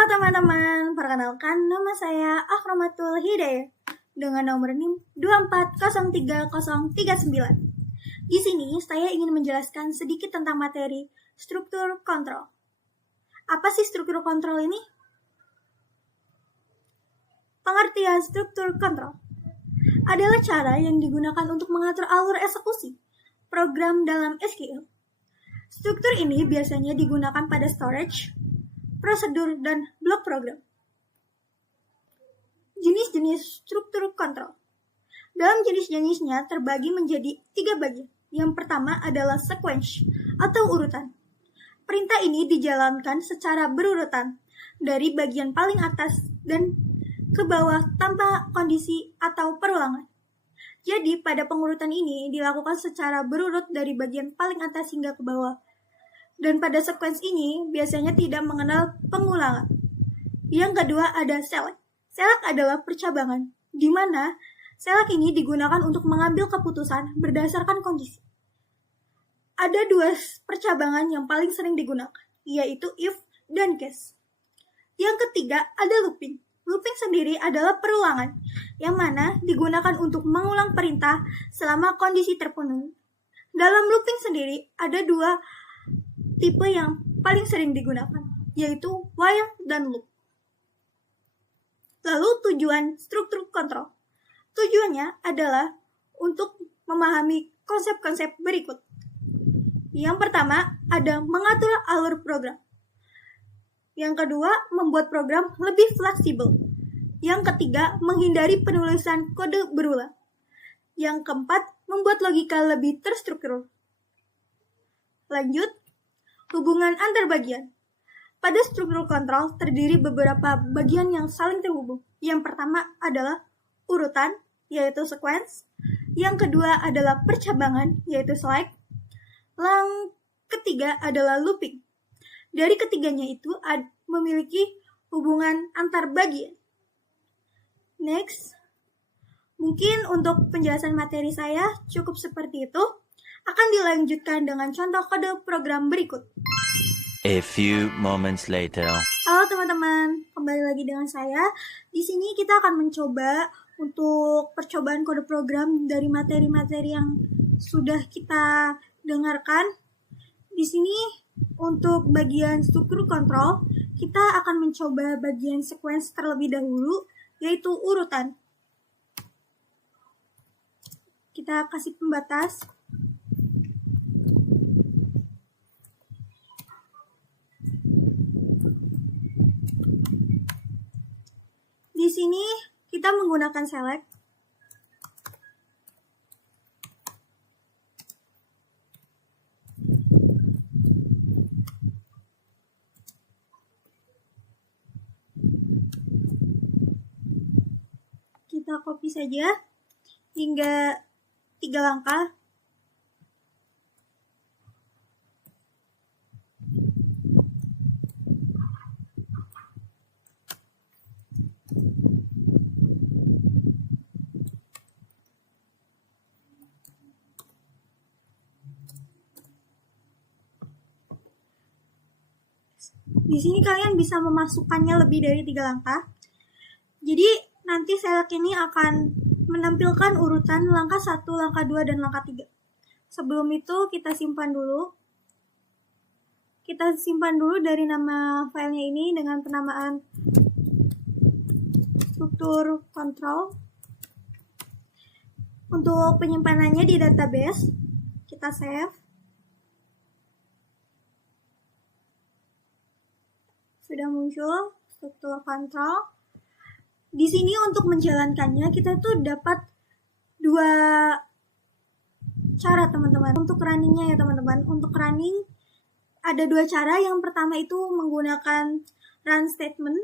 Halo teman-teman, perkenalkan nama saya Akhromatul Hidayah dengan nomor NIM 2403039. Di sini saya ingin menjelaskan sedikit tentang materi struktur kontrol. Apa sih struktur kontrol ini? Pengertian struktur kontrol adalah cara yang digunakan untuk mengatur alur eksekusi program dalam SQL. Struktur ini biasanya digunakan pada storage, prosedur, dan blok program. Jenis-jenis struktur kontrol. Dalam jenis-jenisnya terbagi menjadi 3 bagian. Yang pertama adalah sequence atau urutan. Perintah ini dijalankan secara berurutan dari bagian paling atas dan ke bawah tanpa kondisi atau perulangan. Jadi pada pengurutan ini dilakukan secara berurut dari bagian paling atas hingga ke bawah. Dan pada sequence ini biasanya tidak mengenal pengulangan. Yang kedua ada select. Select adalah percabangan, di mana select ini digunakan untuk mengambil keputusan berdasarkan kondisi. Ada 2 percabangan yang paling sering digunakan, yaitu if dan case. Yang ketiga ada looping. Looping sendiri adalah perulangan, yang mana digunakan untuk mengulang perintah selama kondisi terpenuhi. Dalam looping sendiri ada 2 tipe yang paling sering digunakan, yaitu while dan loop. Lalu tujuan struktur kontrol. Tujuannya adalah untuk memahami konsep-konsep berikut. Yang pertama ada mengatur alur program. Yang kedua, membuat program lebih fleksibel. Yang ketiga, menghindari penulisan kode berulang. Yang keempat, membuat logika lebih terstruktur. Lanjut, hubungan antar bagian. Pada struktur kontrol terdiri beberapa bagian yang saling terhubung. Yang pertama adalah urutan, yaitu sequence. Yang kedua adalah percabangan, yaitu select. Yang ketiga adalah looping. Dari ketiganya itu memiliki hubungan antar bagian. Next, mungkin untuk penjelasan materi saya cukup seperti itu. Akan dilanjutkan dengan contoh kode program berikut. A few moments later. Halo teman-teman, kembali lagi dengan saya. Di sini kita akan mencoba untuk percobaan kode program dari materi-materi yang sudah kita dengarkan. Di sini untuk bagian struktur kontrol, kita akan mencoba bagian sequence terlebih dahulu, yaitu urutan. Kita kasih pembatas. Di sini kita menggunakan select. Kita copy saja hingga 3 langkah. Di sini kalian bisa memasukkannya lebih dari 3 langkah. Jadi nanti select ini akan menampilkan urutan langkah 1, langkah 2, dan langkah 3. Sebelum itu kita simpan dulu. Kita simpan dulu dari nama filenya ini dengan penamaan struktur kontrol. Untuk penyimpanannya di database, kita save. Sudah muncul struktur kontrol. Di sini untuk menjalankannya kita tuh dapat 2 cara teman-teman. Untuk runningnya ya teman-teman. Untuk running ada 2 cara. Yang pertama itu menggunakan run statement.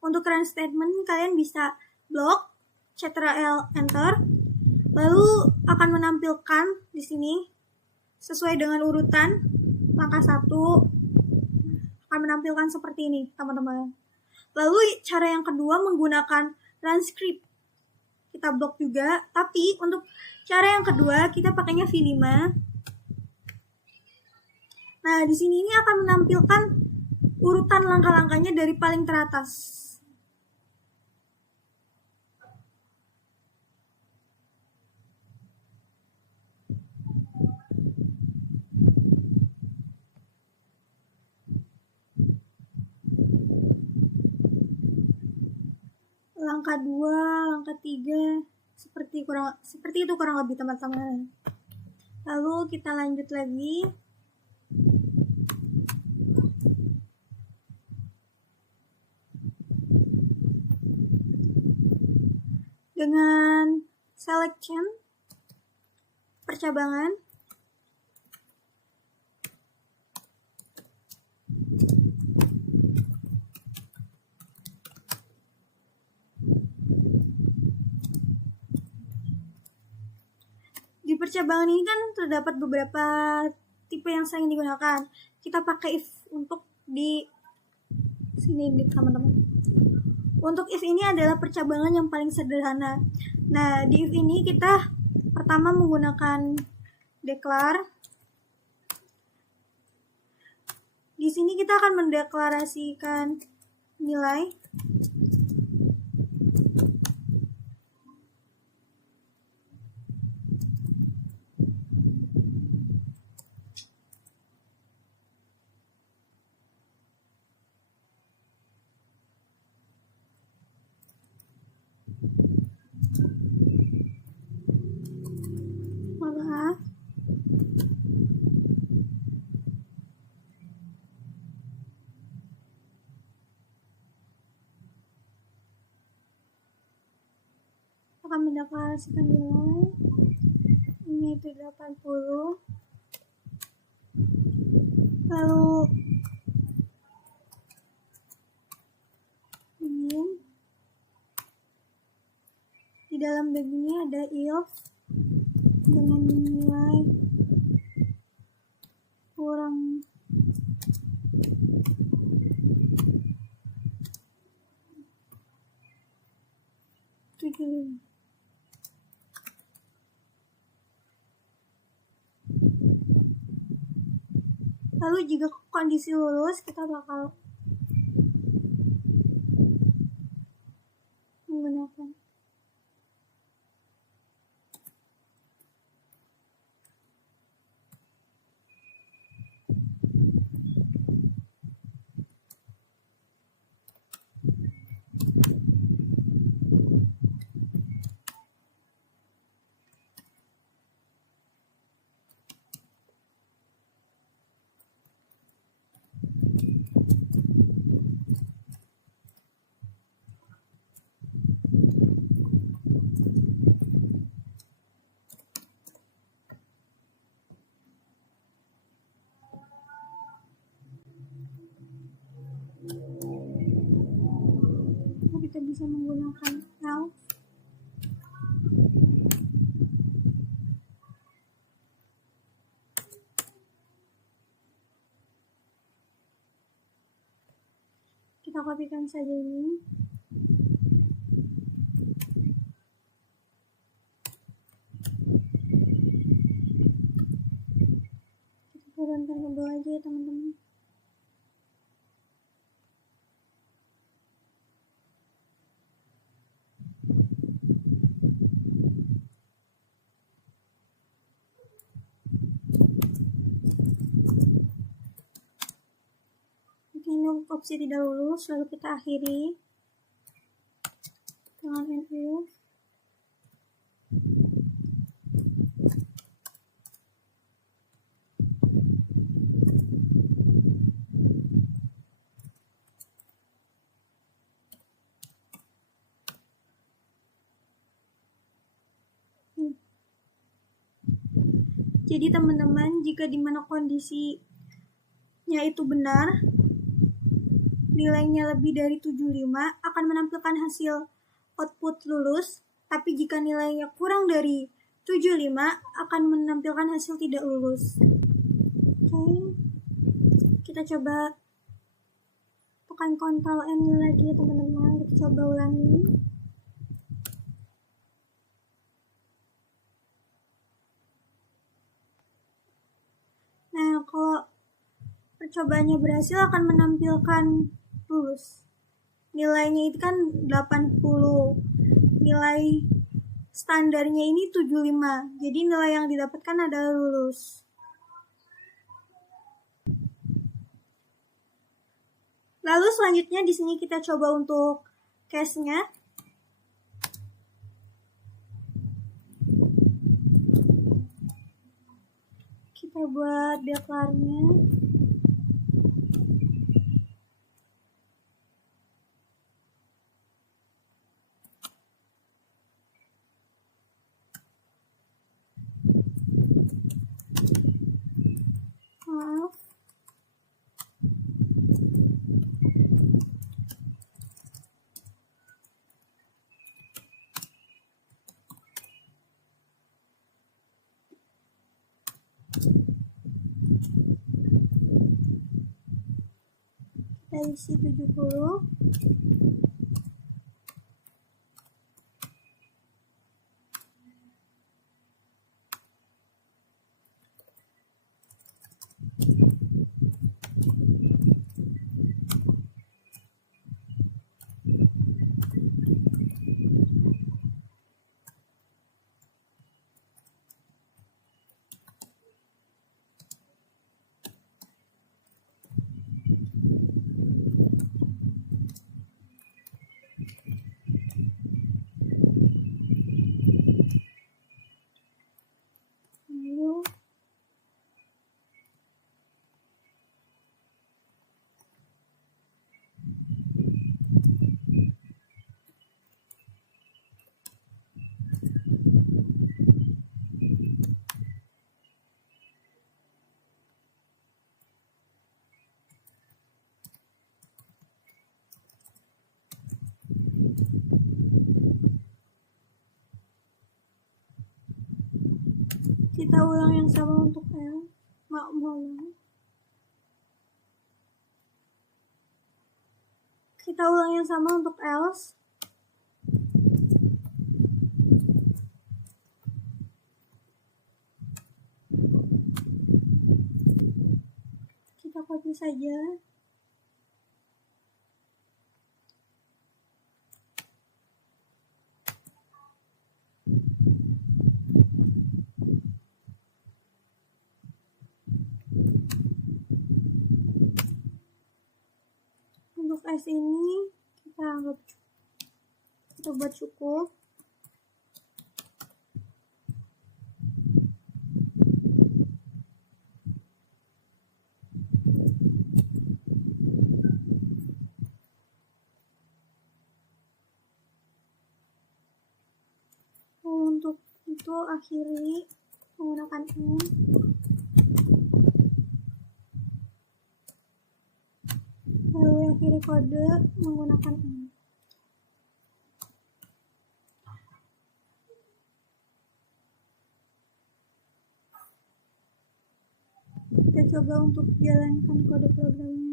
Untuk run statement kalian bisa blok, Ctrl Enter, lalu akan menampilkan di sini sesuai dengan urutan. Langkah 1 akan menampilkan seperti ini teman-teman. Lalu cara yang kedua menggunakan run script. Kita blok juga, tapi untuk cara yang kedua kita pakainya V5. Nah, di sini ini akan menampilkan urutan langkah-langkahnya dari paling teratas. Langkah 2, langkah 3, seperti itu kurang lebih teman-teman. Lalu kita lanjut lagi. Dengan selection, percabangan, di percabangan ini kan terdapat beberapa tipe yang sering digunakan. Kita pakai if untuk di sini teman-teman. Untuk if ini adalah percabangan yang paling sederhana. Nah, di if ini kita pertama menggunakan declare. Di sini kita akan mendeklarasikan nilai. Maaf. Akan mendeklarasikan nilai. Ini itu 80. Lalu begin. Di dalam begini ada if dengan nilai kurang tujuh. Lalu jika kondisi lulus, kita bakal menggunakan kita bisa menggunakan else. Kita kopikan saja ini. Kita turunkan ke bawah aja ya teman-teman. Ini opsi tidak lulus, lalu kita akhiri dengan if. Jadi teman-teman, jika dimana kondisinya itu benar, nilainya lebih dari 75 akan menampilkan hasil output lulus, tapi jika nilainya kurang dari 75 akan menampilkan hasil tidak lulus. Oke. Kita coba tekan Ctrl N lagi ya teman-teman, kita coba ulangi. Nah, kalau percobaannya berhasil akan menampilkan lulus. Nilainya itu kan 80. Nilai standarnya ini 75. Jadi nilai yang didapatkan adalah lulus. Lalu selanjutnya di sini kita coba untuk case-nya. Kita buat declare-nya. Maaf. Kita isi 70. Lalu kita ulang yang sama untuk L. Kita ulang yang sama untuk else. Kita copy saja. Untuk S ini kita buat cukup. Untuk itu akhiri menggunakan N. Lalu akhiri kode menggunakan N. Kita coba untuk jalankan kode programnya.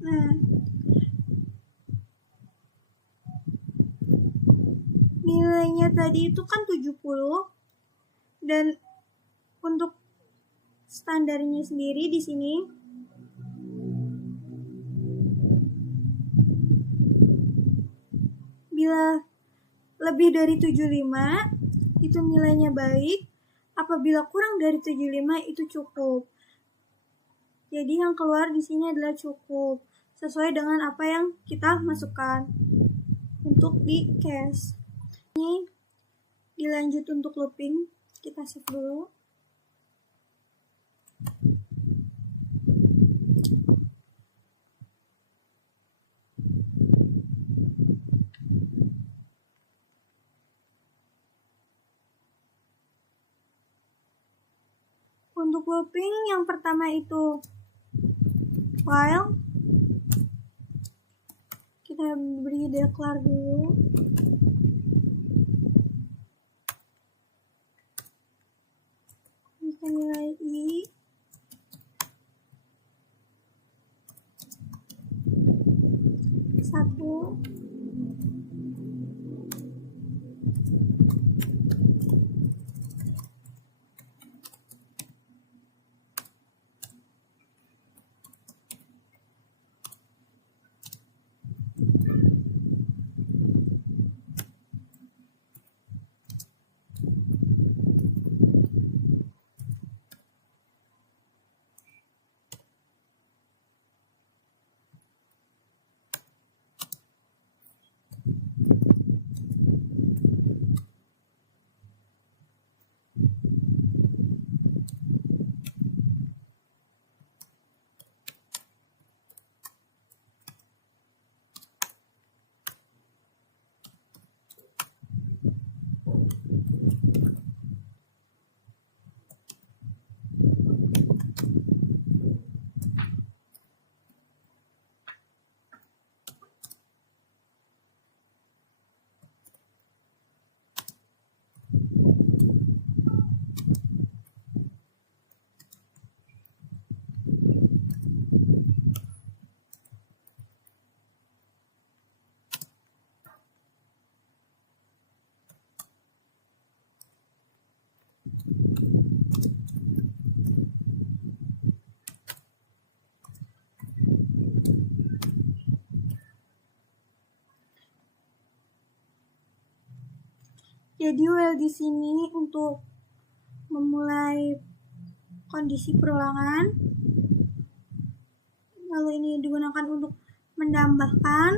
Nah, nilainya tadi itu kan 70 dan untuk standarnya sendiri di sini bila lebih dari 75 itu nilainya baik, apabila kurang dari 75 itu cukup. Jadi yang keluar di sini adalah cukup sesuai dengan apa yang kita masukkan untuk di case. Ini dilanjut untuk looping, kita save dulu. Untuk looping yang pertama itu while, kita beri declare dulu. Kita nilai I. 1. Jadi di sini untuk memulai kondisi perulangan, lalu ini digunakan untuk menambahkan,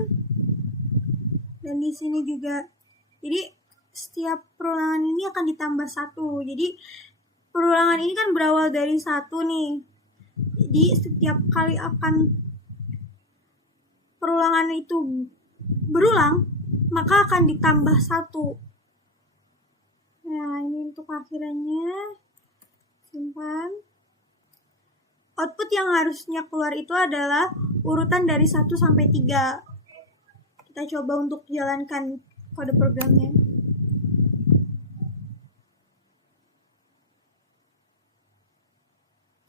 dan di sini juga, jadi setiap perulangan ini akan ditambah 1. Jadi perulangan ini kan berawal dari 1 nih. Jadi setiap kali akan perulangan itu berulang, maka akan ditambah 1. Nah, ini untuk akhirannya. Simpan. Output yang harusnya keluar itu adalah urutan dari 1 sampai 3. Kita coba untuk jalankan kode programnya.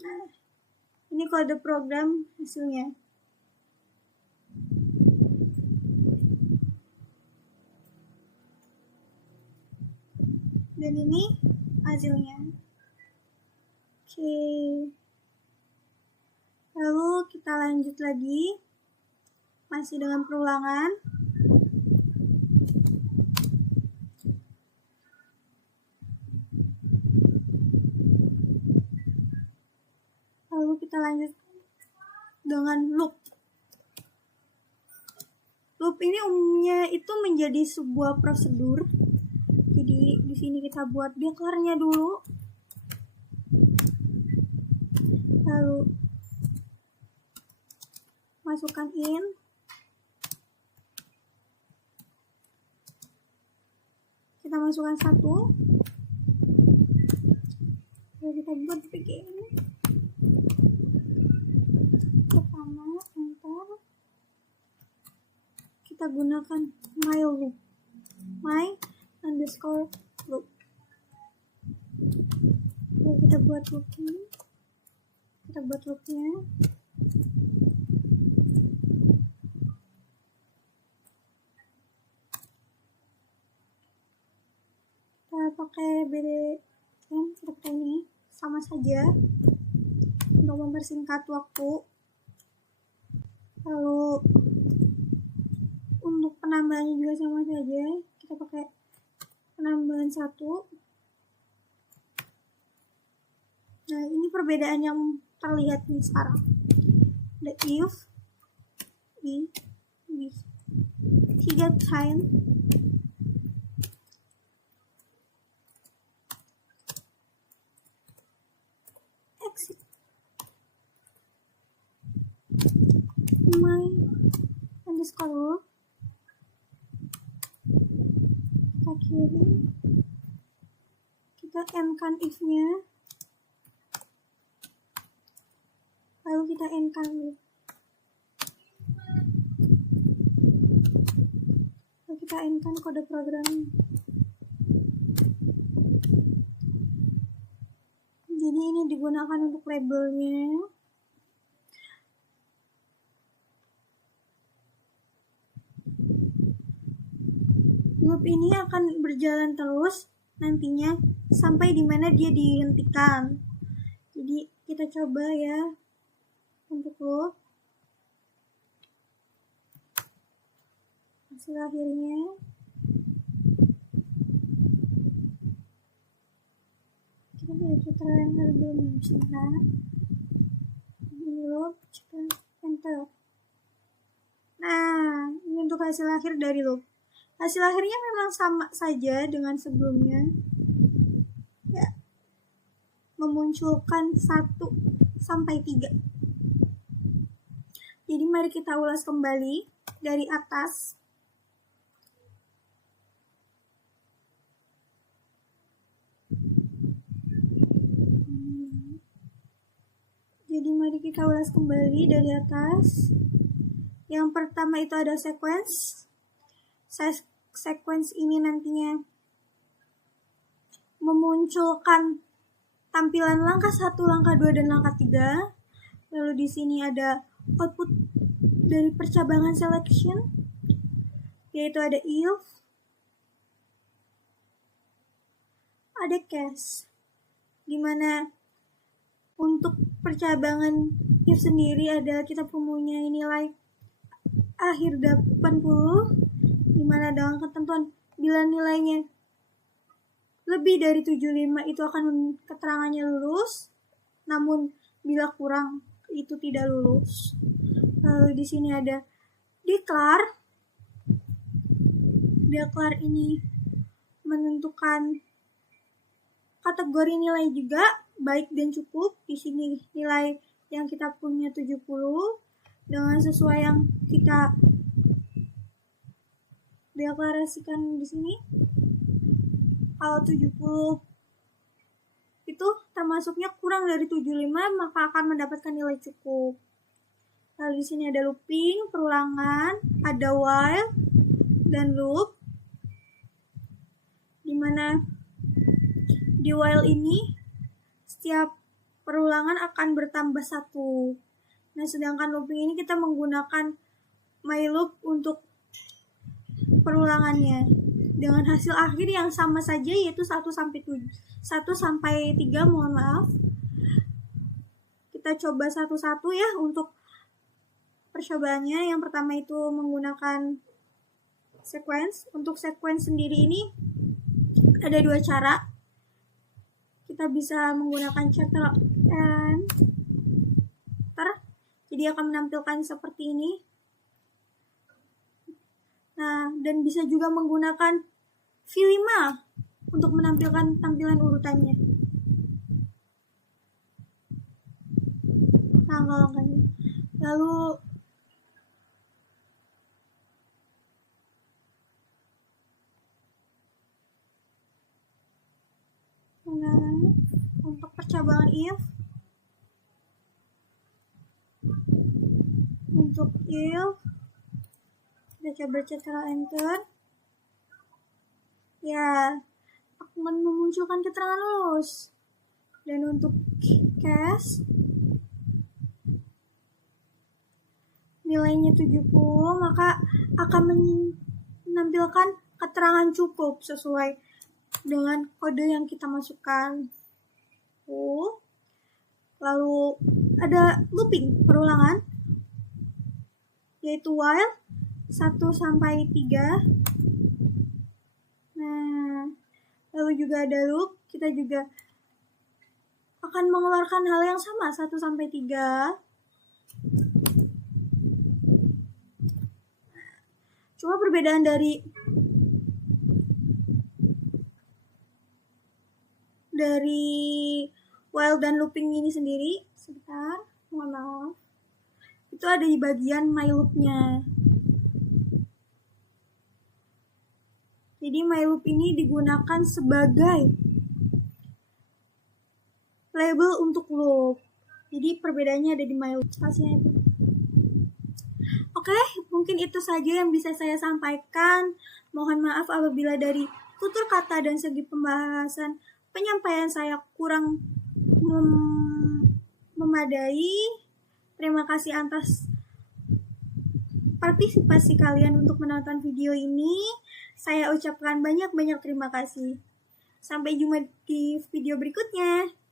Nah, ini kode program hasilnya. Dan ini hasilnya. Oke. Lalu kita lanjut lagi. Masih dengan perulangan. Lalu kita lanjut dengan loop. Loop ini umumnya itu menjadi sebuah prosedur. Jadi di sini kita buat declare-nya dulu. Lalu masukkan in. Kita masukkan 1. Lalu kita buat begin. Pertama, enter. Kita gunakan my loop. My underscore loop. Lalu kita buat loopnya. Kita buat loopnya. Kita pakai BDM seperti ini, sama saja untuk mempersingkat waktu. Lalu untuk penambahannya juga sama saja, kita pakai penambahan 1. Nah, ini perbedaan yang terlihat nih sekarang. The if we 3 time exit my underscore kita kiri, kita end-kan if-nya, lalu kita end-kan loop, lalu kita end-kan kode program. Jadi ini digunakan untuk labelnya. Loop ini akan berjalan terus nantinya sampai dimana dia dihentikan. Jadi kita coba ya untuk loop. Hasil akhirnya kita bisa putar enter dulu sebentar. Ini loop, kita enter. Nah, ini untuk hasil akhir dari loop. Hasil akhirnya memang sama saja dengan sebelumnya. Ya. Memunculkan 1 sampai 3. Jadi mari kita ulas kembali dari atas. Jadi mari kita ulas kembali dari atas. Yang pertama itu ada sequence. Sequence ini nantinya memunculkan tampilan langkah 1, langkah 2, dan langkah 3. Lalu di sini ada output dari percabangan selection, yaitu ada if, ada case, dimana untuk percabangan if sendiri adalah kita mempunyai nilai akhir 80, dimana dengan ketentuan bila nilainya lebih dari 75 itu akan keterangannya lulus, namun bila kurang itu tidak lulus. Lalu di sini ada declare. Declare ini menentukan kategori nilai juga, baik dan cukup. Di sini nilai yang kita punya 70 dengan sesuai yang kita deklarasikan di sini. Kalau 70 itu termasuknya kurang dari 75, maka akan mendapatkan nilai cukup. Lalu di sini ada looping, perulangan, ada while, dan loop. Dimana di while ini setiap perulangan akan bertambah 1. Nah, sedangkan looping ini kita menggunakan my loop untuk perulangannya dengan hasil akhir yang sama saja, yaitu 1 sampai 3, mohon maaf. Kita coba satu-satu ya untuk percobaannya. Yang pertama itu menggunakan sequence. Untuk sequence sendiri ini ada 2 cara. Kita bisa menggunakan chapter enter, jadi akan menampilkan seperti ini. Nah, dan bisa juga menggunakan V5 untuk menampilkan tampilan urutannya. Langkah-langkahnya. Lalu untuk percabangan if, kita coba Ctrl Enter. Ya, akan memunculkan keterangan lulus. Dan untuk case, nilainya 70, maka akan menampilkan keterangan cukup sesuai dengan kode yang kita masukkan. Lalu ada looping, perulangan, yaitu while 1 sampai 3. Nah, lalu juga ada loop, kita juga akan mengeluarkan hal yang sama, 1 sampai 3. Cuma perbedaan dari while dan looping ini sendiri, sebentar, mohon maaf, itu ada di bagian my loop-nya. Jadi my loop ini digunakan sebagai label untuk loop. Jadi perbedaannya ada di my loop. Oke, mungkin itu saja yang bisa saya sampaikan. Mohon maaf apabila dari tutur kata dan segi pembahasan penyampaian saya kurang memadai. Terima kasih atas partisipasi kalian untuk menonton video ini. Saya ucapkan banyak-banyak terima kasih. Sampai jumpa di video berikutnya.